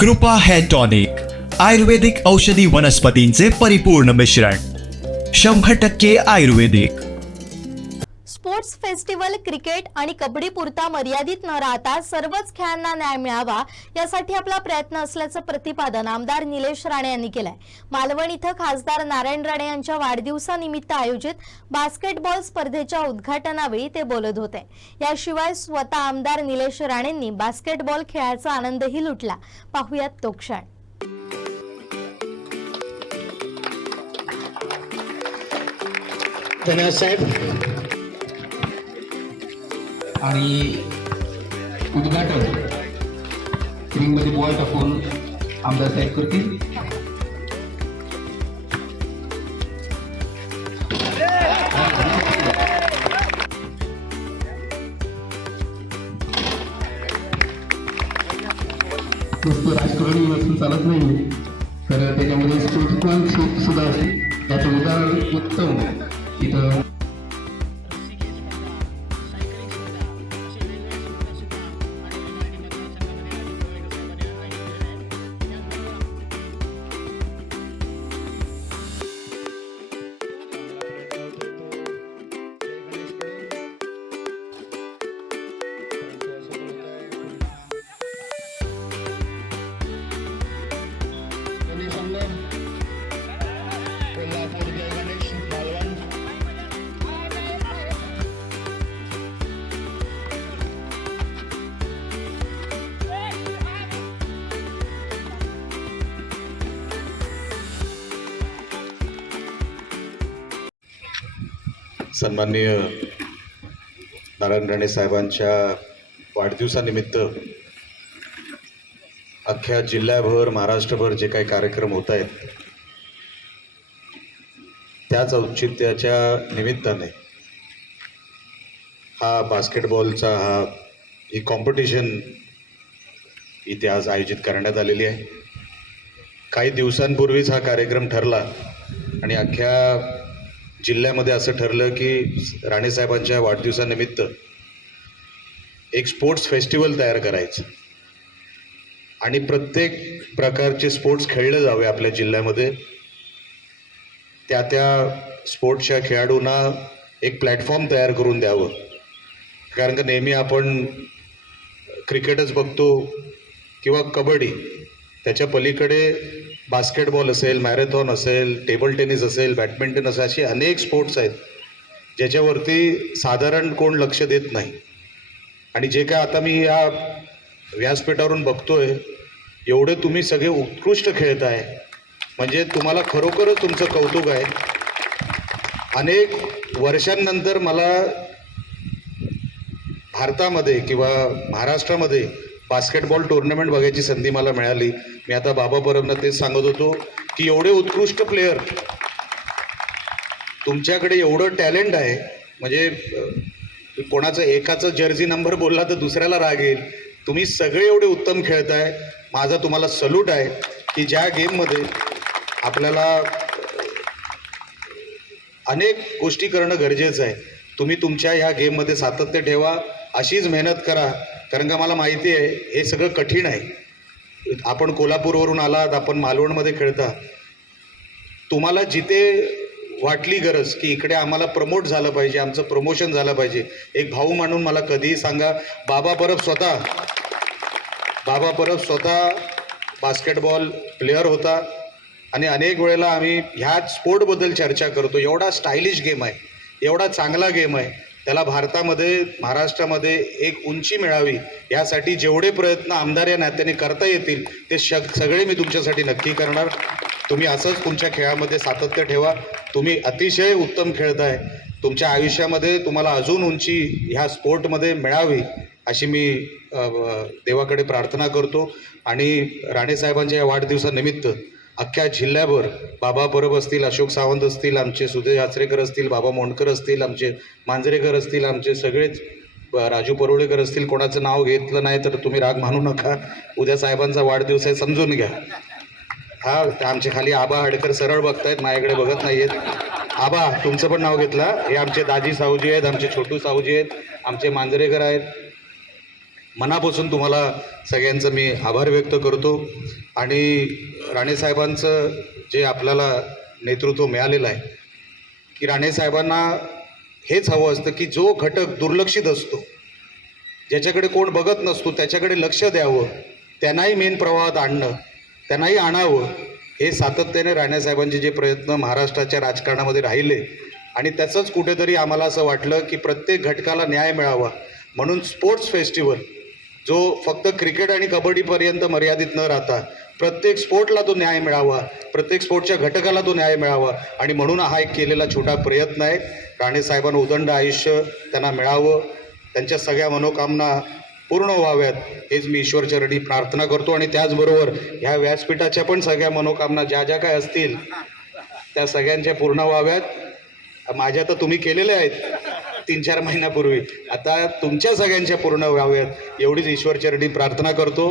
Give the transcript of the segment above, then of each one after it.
कृपा hair tonic आयुर्वेदिक औषधी वनस्पतींचे परिपूर्ण मिश्रण. शंभर टक्के आयुर्वेदिक. स्पोर्ट्स फेस्टिवल क्रिकेट आणि कबड्डी पुरता मर्यादित न राहता सर्वच खेळांना न्याय मिळावा यासाठी आपला प्रयत्न असल्याचं प्रतिपादन आमदार निलेश राणे यांनी केलंय. मालवण इथं खासदार नारायण राणे यांच्या वाढदिवसानिमित्त आयोजित बास्केटबॉल स्पर्धेच्या उद्घाटनावेळी ते बोलत होते. याशिवाय स्वतः आमदार निलेश राणेंनी बास्केटबॉल खेळाचा आनंदही लुटला. पाहुयात तो क्षण. धन्यवाद साहेब. आणि उद्घाटन. रिंगमध्ये बॉल टाकून आमदार साहेब करतील. नुसतं राजकारण नसून चालत नाही. तर त्याच्यामध्ये स्पोर्ट्समॅनशिप सुद्धा असते त्याचं उदाहरण उत्तम. इथं सन्माननीय नारायण राणे साहेबांच्या वाढदिवसानिमित्त अख्ख्या जिल्ह्याभर महाराष्ट्रभर जे काही कार्यक्रम होत आहेत त्याच औचित्याच्या निमित्ताने हा बास्केटबॉलचा हा ही कॉम्पिटिशन इथे आज आयोजित करण्यात आलेली आहे. काही दिवसांपूर्वीच हा कार्यक्रम ठरला आणि अख्ख्या जिल्ह्यामध्ये असं ठरलं की राणेसाहेबांच्या वाढदिवसानिमित्त एक स्पोर्ट्स फेस्टिवल तयार करायचं. आणि प्रत्येक प्रकारचे स्पोर्ट्स खेळले जावे आपल्या जिल्ह्यामध्ये. त्या त्या स्पोर्ट्सच्या खेळाडूंना एक प्लॅटफॉर्म तयार करून द्यावं. कारण का नेहमी आपण क्रिकेटच बघतो किंवा कबड्डी त्याच्या पलीकडे बास्केटबॉल असेल मॅरेथॉन असेल टेबल टेनिस असेल बॅडमिंटन असेल असे अनेक स्पोर्ट्स आहेत ज्याच्यावरती साधारण कोण लक्ष देत नाही. आणि जे काय आता मी या व्यासपीठावरून बघतोय एवढे तुम्ही सगळे उत्कृष्ट खेळताय म्हणजे तुम्हाला खरोखरच तुमचं कौतुक आहे. अनेक वर्षांनंतर मला भारतामध्ये किंवा महाराष्ट्रामध्ये बास्केटबॉल टुर्नामेंट बघायची संधी मला मिळाली. मी आता बाबा परबनं तेच सांगत होतो की एवढे उत्कृष्ट प्लेयर तुमच्याकडे एवढं टॅलेंट आहे. म्हणजे कोणाचं एकाचं जर्सी नंबर बोलला तर दुसऱ्याला राग येईल. तुम्ही सगळे एवढे उत्तम खेळताय. माझा तुम्हाला सल्यूट आहे की ज्या गेममध्ये आपल्याला अनेक गोष्टी करणं गरजेचं आहे. तुम्ही तुमच्या ह्या गेममध्ये सातत्य ठेवा. अशीच मेहनत करा. कारण का मला माहिती आहे हे सगळं कठीण आहे. आपण कोल्हापूरवरून आलात आपण मालवणमध्ये खेळता. तुम्हाला जिथे वाटली गरज की इकडे आम्हाला प्रमोट झालं पाहिजे आमचं प्रमोशन झालं पाहिजे एक भाऊ म्हणून मला कधीही सांगा बाबा परब स्वतः. बाबा परब स्वतः बास्केटबॉल प्लेअर होता आणि अनेक वेळेला आम्ही ह्याच स्पोर्टबद्दल चर्चा करतो. एवढा स्टायलिश गेम आहे एवढा चांगला गेम आहे. त्याला भारतामध्ये महाराष्ट्रामध्ये एक उंची मिळावी यासाठी जेवढे प्रयत्न आमदार या नात्याने करता येतील ते शक सगळे मी तुमच्यासाठी नक्की करणार. तुम्ही असंच तुमच्या खेळामध्ये सातत्य ठेवा. तुम्ही अतिशय उत्तम खेळताय. तुमच्या आयुष्यामध्ये तुम्हाला अजून उंची ह्या स्पोर्टमध्ये मिळावी अशी मी देवाकडे प्रार्थना करतो. आणि राणेसाहेबांच्या या वाढदिवसानिमित्त अख्ख्या जिल्ह्याभर बाबा परब असतील अशोक सावंत असतील आमचे सुधीर आचरेकर असतील बाबा मोंडकर असतील आमचे मांजरेकर असतील आमचे सगळेच राजू परोळेकर असतील कोणाचं नाव घेतलं नाही तर तुम्ही राग मानू नका. उद्या साहेबांचा वाढदिवस आहे समजून घ्या. हा आमच्या खाली आबा हडकर सरळ बघतायत माझ्याकडे बघत नाही आहेत आबा तुमचं पण नाव घेतलं हे आमचे दाजी साहूजी आहेत आमचे छोटू साहूजी आहेत आमचे मांजरेकर आहेत. मनापासून तुम्हाला सगळ्यांचं मी आभार व्यक्त करतो. आणि राणेसाहेबांचं जे आपल्याला नेतृत्व मिळालेलं आहे की राणेसाहेबांना हेच हवं असतं की जो घटक दुर्लक्षित असतो ज्याच्याकडे कोण बघत नसतो त्याच्याकडे लक्ष द्यावं त्यांनाही मेन प्रवाहात आणणं त्यांनाही आणावं हे सातत्याने राणेसाहेबांचे जे प्रयत्न महाराष्ट्राच्या राजकारणामध्ये राहिले आणि त्याचंच कुठेतरी आम्हाला असं वाटलं की प्रत्येक घटकाला न्याय मिळावा म्हणून स्पोर्ट्स फेस्टिवल जो फक्त क्रिकेट आणि कबड्डीपर्यंत मर्यादित न राहता प्रत्येक स्पोर्टला तो न्याय मिळावा प्रत्येक स्पोर्टच्या घटकाला तो न्याय मिळावा आणि म्हणून हा एक केलेला छोटा प्रयत्न आहे. राणेसाहेबांना उदंड आयुष्य त्यांना मिळावं त्यांच्या सगळ्या मनोकामना पूर्ण व्हाव्यात हेच मी ईश्वरचरणी प्रार्थना करतो. आणि त्याचबरोबर ह्या व्यासपीठाच्या पण सगळ्या मनोकामना ज्या ज्या काय असतील त्या सगळ्यांच्या पूर्ण व्हाव्यात. माझ्या तर तुम्ही केलेल्या आहेत. तीन चार महिन्यापूर्वी. आता तुमच्या सगळ्यांच्या पूर्ण व्हाव्यात एवढीच ईश्वरचरणी प्रार्थना करतो.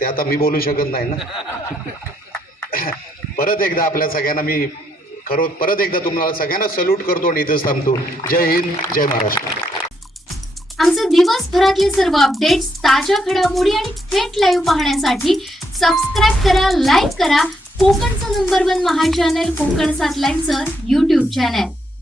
ते आता मी बोलू शकत नाही ना. परत एकदा आपल्या सगळ्यांना मी खरो परत एकदा तुम्हाला सगळ्यांना सल्यूट करतो आणि इथेच थांबतो. जय हिंद जय महाराष्ट्र. आमचे दिवसभरातले सर्व अपडेट्स ताज्या घडामोडी आणि थेट लाईव्ह पाहण्यासाठी सबस्क्राईब करा लाईक करा. कोकणचं नंबर वन महा चॅनल कोकण सात लाईव्हचं युट्यूब चॅनल